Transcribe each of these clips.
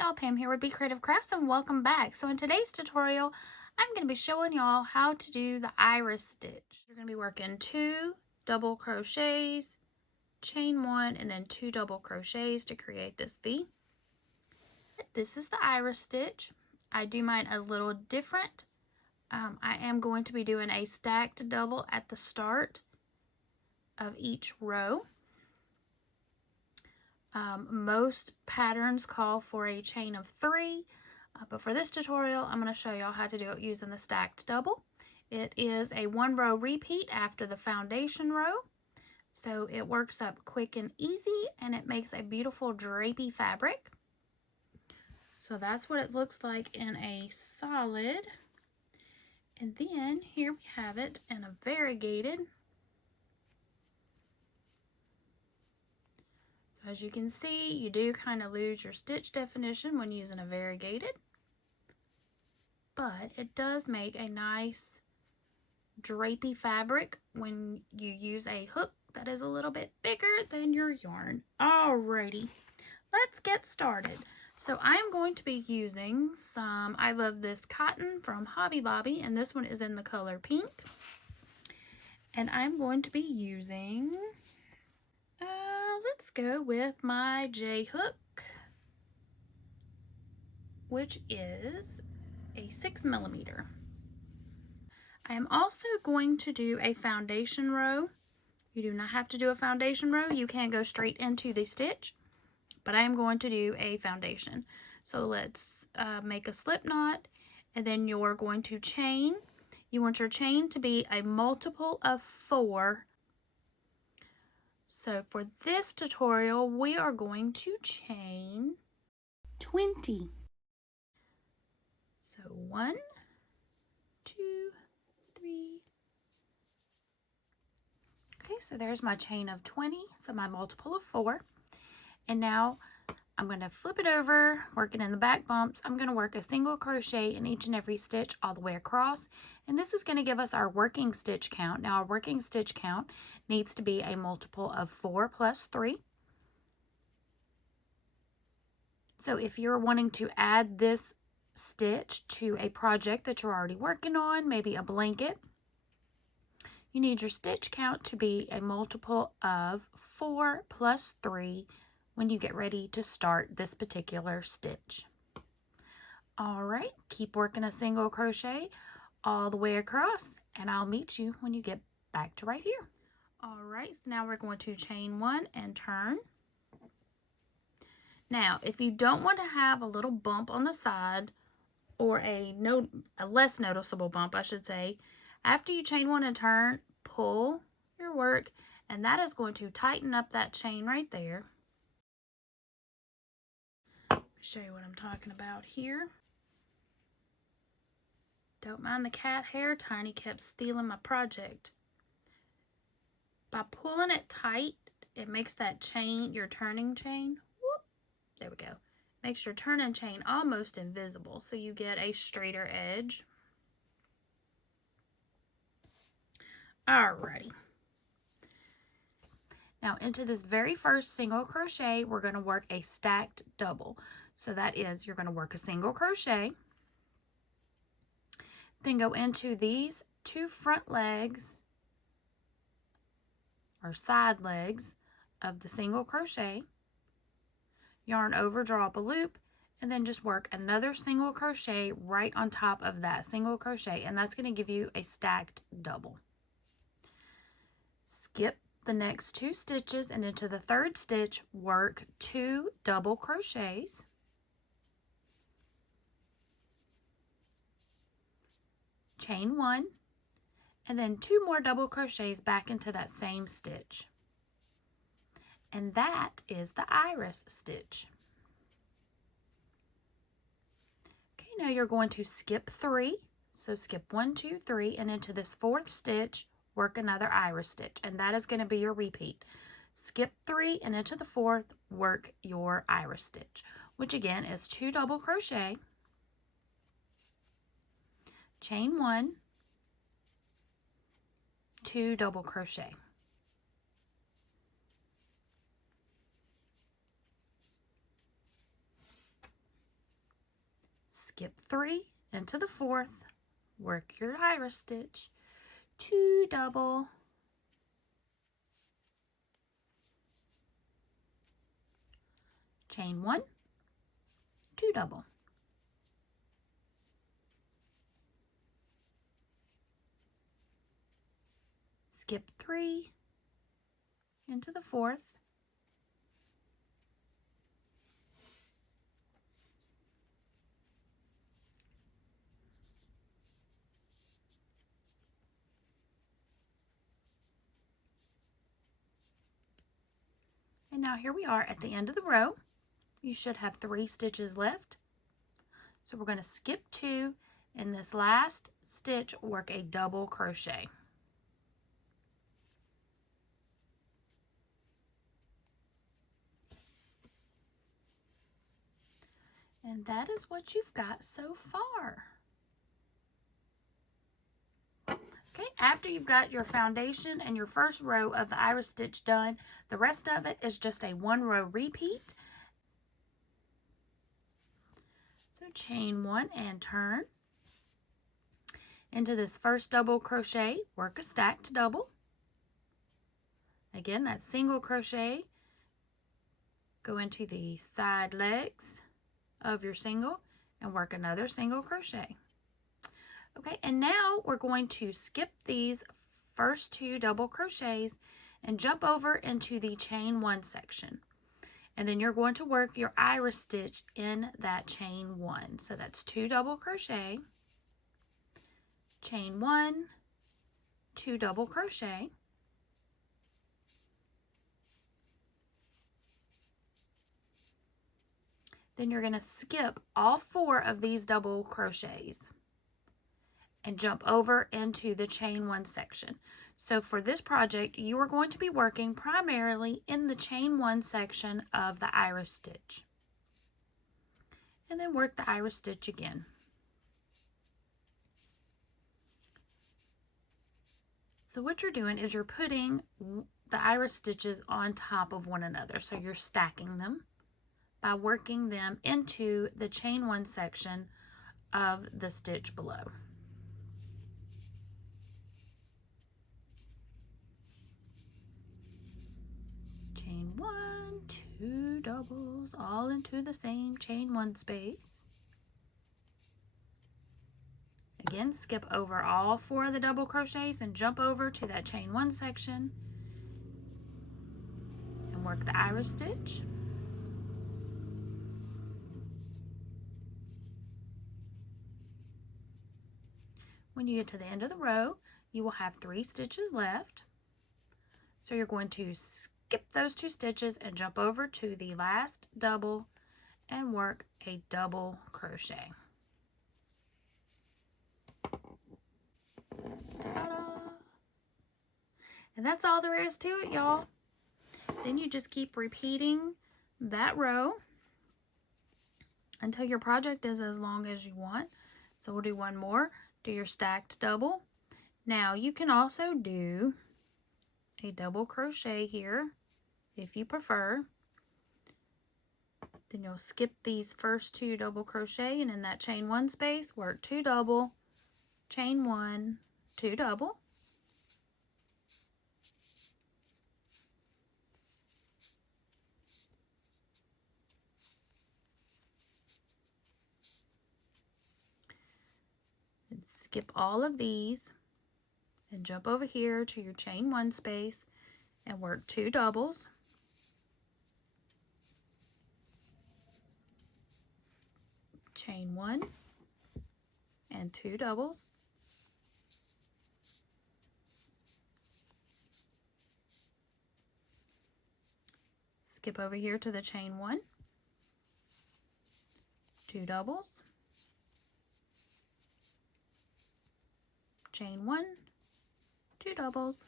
y'all, Pam here with BeeCreative Crafts and welcome back. So in today's tutorial, I'm going to be showing y'all how to do the iris stitch. You're going to be working 2 double crochets, chain 1, and then 2 double crochets to create this V. This is the iris stitch. I do mine a little different. I am going to be doing a stacked double at the start of each row. Most patterns call for a chain of 3, but for this tutorial I'm going to show y'all how to do it using the stacked double. It is a 1 row repeat after the foundation row, so it works up quick and easy and it makes a beautiful drapey fabric. So that's what it looks like in a solid, and then here we have it in a variegated. So as you can see, you do kind of lose your stitch definition when using a variegated, but it does make a nice drapey fabric when you use a hook that is a little bit bigger than your yarn. Alrighty, let's get started. So I'm going to be using some I Love This cotton from Hobby Lobby, and this one is in the color pink. And I'm going to be using, let's go with my J hook, which is a 6mm. I am also going to do a foundation row. You do not have to do a foundation row. You can go straight into the stitch, but I am going to do a foundation. So let's make a slip knot, and then you're going to chain. You want your chain to be a multiple of 4. So for this tutorial, we are going to chain 20. So 1, 2, 3. Okay, so there's my chain of 20, so my multiple of 4. And now I'm going to flip it over, working in the back bumps. I'm going to work a single crochet in each and every stitch all the way across. And this is going to give us our working stitch count. Now our working stitch count needs to be a multiple of 4 plus 3. So if you're wanting to add this stitch to a project that you're already working on, maybe a blanket, you need your stitch count to be a multiple of 4 plus 3 when you get ready to start this particular stitch. All right, keep working a single crochet all the way across, and I'll meet you when you get back to right here. All right, so now we're going to chain 1 and turn. Now, if you don't want to have a little bump on the side, or a less noticeable bump, I should say, after you chain 1 and turn, pull your work, and that is going to tighten up that chain right there. Let me show you what I'm talking about here. Don't mind the cat hair. Tiny kept stealing my project. By pulling it tight, it makes that chain, your turning chain, whoop, there we go, makes your turning chain almost invisible, so you get a straighter edge. Alrighty. Now into this very first single crochet, we're going to work a stacked double. So that is, you're going to work a single crochet, then go into these 2 front legs or side legs of the single crochet, yarn over, draw up a loop, and then just work another single crochet right on top of that single crochet, and that's going to give you a stacked double. Skip the next 2 stitches, and into the 3rd stitch work 2 double crochets, chain 1, and then 2 more double crochets back into that same stitch. And that is the iris stitch. Okay, now you're going to skip 3. So skip 1, 2, 3, and into this 4th stitch, work another iris stitch, and that is going to be your repeat. Skip 3 and into the 4th, work your iris stitch, which again is 2 double crochet, chain 1, 2 double crochet. skip 3 into the 4th, work your iris stitch, 2 double, chain 1, 2 double, skip 3 into the 4th, and now here we are at the end of the row. You should have 3 stitches left. So we're going to skip 2, and this last stitch work a double crochet. And that is what you've got so far. Okay, after you've got your foundation and your first row of the iris stitch done, the rest of it is just a 1 row repeat. So chain 1 and turn into this first double crochet, work a stacked double. Again, that's single crochet. Go into the side legs of your single and work another single crochet. Okay, and now we're going to skip these first 2 double crochets and jump over into the chain 1 section. And then you're going to work your iris stitch in that chain 1. So that's 2 double crochet, chain 1, 2 double crochet, then you're going to skip all 4 of these double crochets and jump over into the chain 1 section. So for this project, you are going to be working primarily in the chain 1 section of the iris stitch. And then work the iris stitch again. So what you're doing is you're putting the iris stitches on top of one another. So you're stacking them by working them into the chain 1 section of the stitch below. Chain 1, 2 doubles, all into the same chain 1 space. Again, skip over all 4 of the double crochets and jump over to that chain 1 section and work the iris stitch. When you get to the end of the row, you will have 3 stitches left. So you're going to skip those 2 stitches and jump over to the last double and work a double crochet. And that's all there is to it, y'all. Then you just keep repeating that row until your project is as long as you want. So we'll do one more. Do your stacked double. Now you can also do a double crochet here if you prefer. Then you'll skip these first 2 double crochet, and in that chain 1 space work 2 double, chain 1, 2 double, and skip all of these and jump over here to your chain 1 space and work 2 doubles, chain 1 and 2 doubles, skip over here to the chain 1, 2 doubles, chain 1, 2 doubles,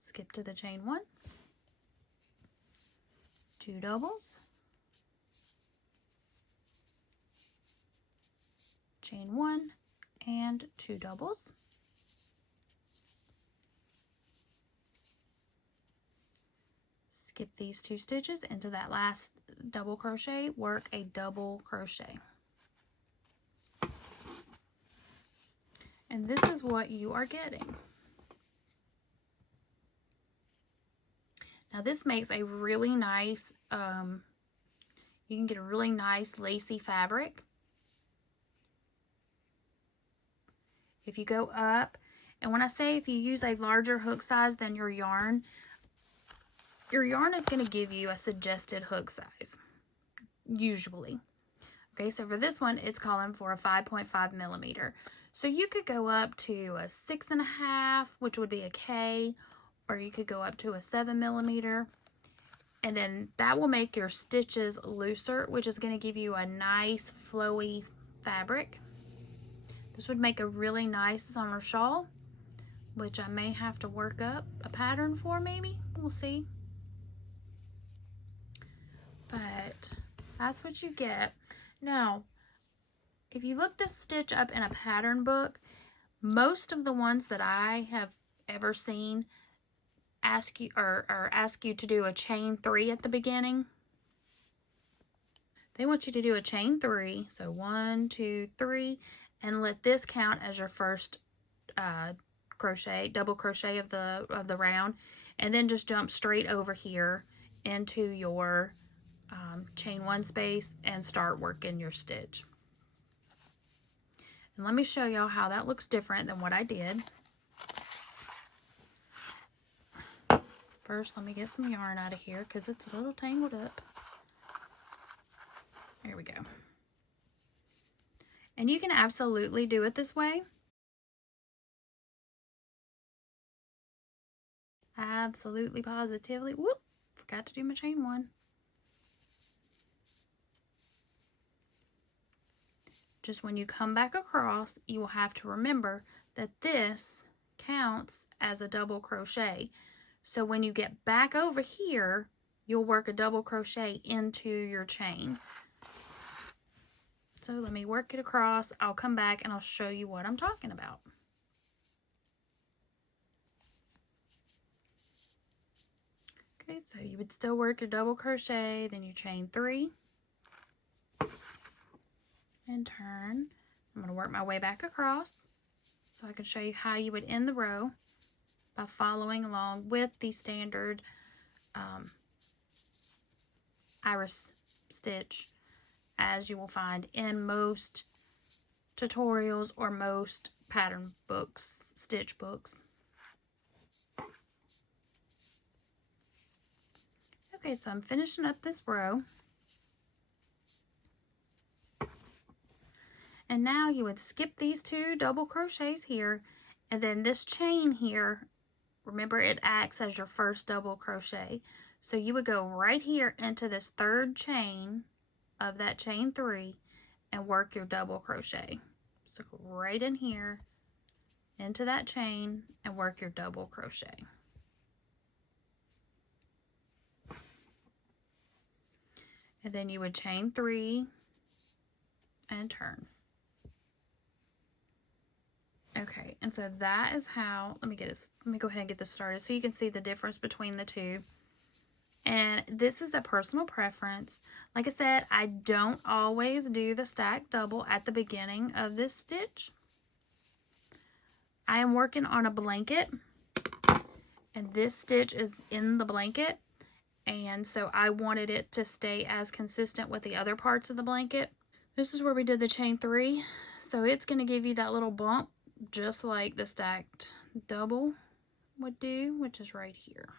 skip to the chain 1, 2 doubles, chain 1 and 2 doubles, skip these 2 stitches into that last double crochet, work a double crochet. And this is what you are getting. Now this makes a really nice, you can get a really nice lacy fabric. If you go up, and when I say if you use a larger hook size than your yarn is going to give you a suggested hook size, usually. Okay, so for this one, it's calling for a 5.5 millimeter. So you could go up to a 6.5, which would be a K, or you could go up to a 7 millimeter. And then that will make your stitches looser, which is going to give you a nice flowy fabric. This would make a really nice summer shawl, which I may have to work up a pattern for, maybe. We'll see. But that's what you get. Now, if you look this stitch up in a pattern book, most of the ones that I have ever seen ask you to do a chain 3 at the beginning. They want you to do a chain 3, so 1, 2, 3, and let this count as your first double crochet of the round, and then just jump straight over here into your chain 1 space and start working your stitch. And let me show y'all how that looks different than what I did. First, let me get some yarn out of here because it's a little tangled up. There we go. And you can absolutely do it this way. Absolutely, positively. Whoop, forgot to do my chain 1. Just when you come back across, you will have to remember that this counts as a double crochet. So when you get back over here, you'll work a double crochet into your chain. So let me work it across. I'll come back and I'll show you what I'm talking about. Okay, so you would still work your double crochet, then you chain 3 and turn. I'm going to work my way back across so I can show you how you would end the row by following along with the standard iris stitch, as you will find in most tutorials or most pattern books, stitch books. Okay, so I'm finishing up this row. And now you would skip these 2 double crochets here, and then this chain here, remember it acts as your first double crochet. So you would go right here into this 3rd chain of that chain 3 and work your double crochet. So go right in here into that chain and work your double crochet. And then you would chain 3 and turn. Okay, and so that is how, let me go ahead and get this started so you can see the difference between the 2. And this is a personal preference. Like I said, I don't always do the stacked double at the beginning of this stitch. I am working on a blanket, and this stitch is in the blanket, and so I wanted it to stay as consistent with the other parts of the blanket. This is where we did the chain 3, so it's going to give you that little bump just like the stacked double would do, which is right here.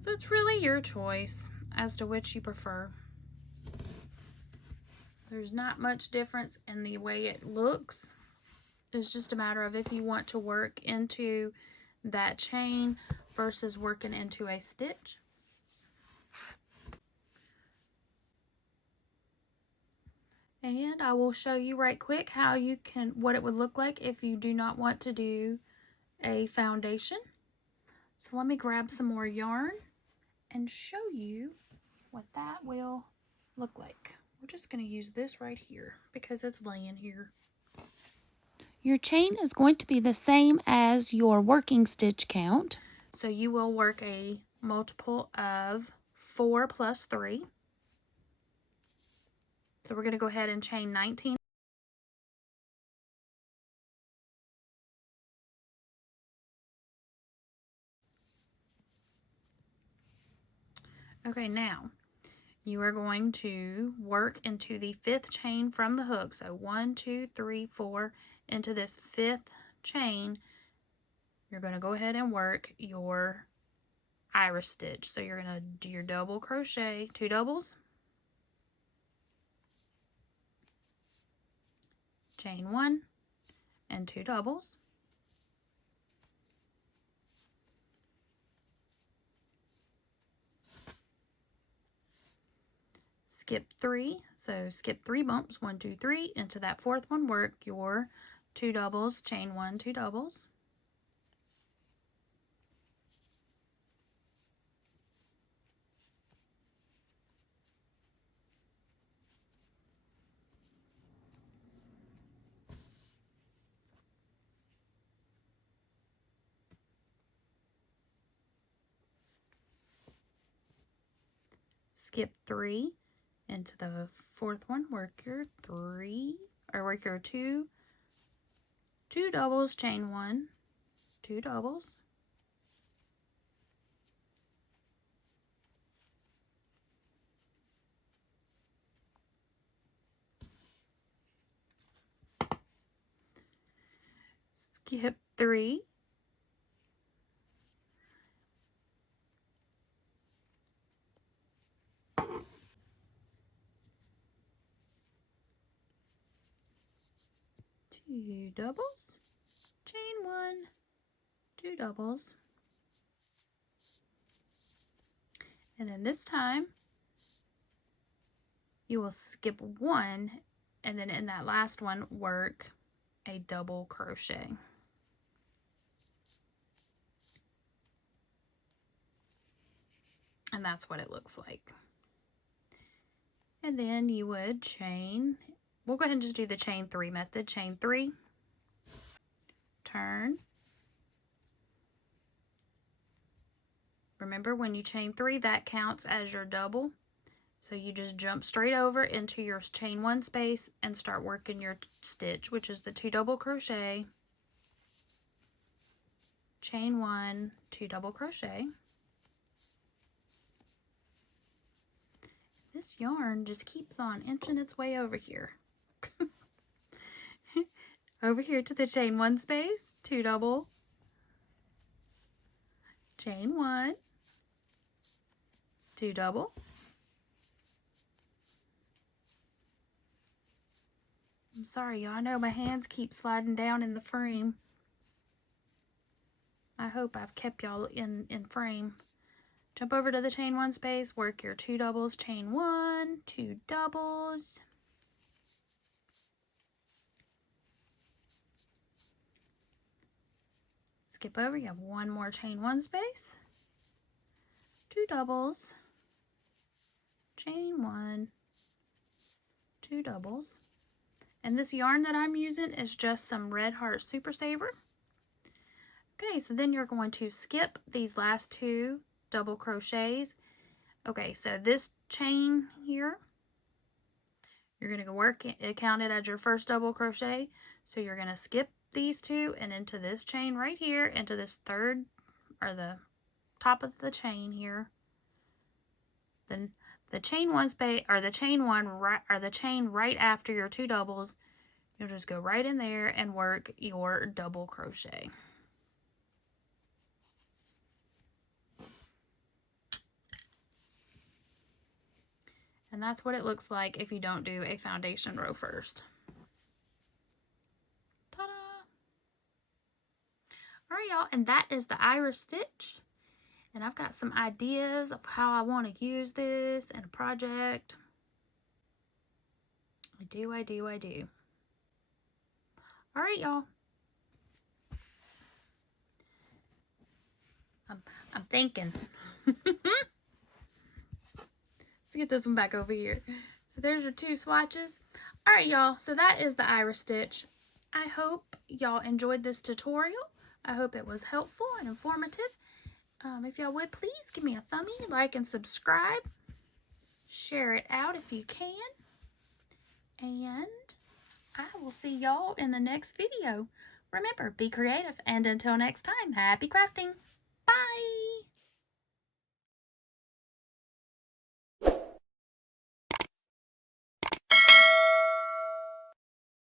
So it's really your choice as to which you prefer. There's not much difference in the way it looks. It's just a matter of if you want to work into that chain versus working into a stitch. And I will show you right quick how you can, what it would look like if you do not want to do a foundation. So let me grab some more yarn and show you what that will look like. We're just going to use this right here because it's laying here. Your chain is going to be the same as your working stitch count. So you will work a multiple of 4 plus 3. So we're going to go ahead and chain 19. Okay, now you are going to work into the 5th chain from the hook. So 1, 2, 3, 4 into this 5th chain. You're going to go ahead and work your iris stitch. So you're going to do your double crochet, 2 doubles, chain 1 and 2 doubles, skip 3, so skip 3 bumps, 1, 2, 3, into that 4th one, work your 2 doubles, chain 1, 2 doubles, skip 3 into the 4th one, work your 3, or work your 2 doubles, chain 1, 2 doubles, skip 3, two doubles, chain 1, 2 doubles, and then this time you will skip 1, and then in that last one work a double crochet. And that's what it looks like. And then you would chain, we'll go ahead and just do the chain 3 method. Chain 3, turn. Remember, when you chain 3, that counts as your double. So you just jump straight over into your chain 1 space and start working your stitch, which is the 2 double crochet, chain 1, 2 double crochet. This yarn just keeps on inching its way over here. Over here to the chain 1 space, 2 double, chain 1, 2 double, I'm sorry, y'all. I know my hands keep sliding down in the frame. I hope I've kept y'all in frame. Jump over to the chain 1 space, work your 2 doubles, chain 1, 2 doubles, skip over, you have 1 more chain 1 space, 2 doubles, chain 1, 2 doubles, and this yarn that I'm using is just some Red Heart Super Saver. Okay, so then you're going to skip these last 2 double crochets. Okay, so this chain here, you're going to go work it, count it as your first double crochet. So you're going to skip these 2 and into this chain right here, into this 3rd, or the top of the chain here. Then the chain 1 space, or the chain 1 right, or the chain right after your 2 doubles, you'll just go right in there and work your double crochet. And that's what it looks like if you don't do a foundation row first. Ta-da! All right, y'all, and that is the iris stitch. And I've got some ideas of how I want to use this in a project. I do. All right, y'all. I'm thinking. Let's get this one back over here. So there's your 2 swatches. All right, y'all. So that is the iris stitch. I hope y'all enjoyed this tutorial. I hope it was helpful and informative. If y'all would, please give me a thumbie, like, and subscribe. Share it out if you can. And I will see y'all in the next video. Remember, be creative, and until next time, happy crafting!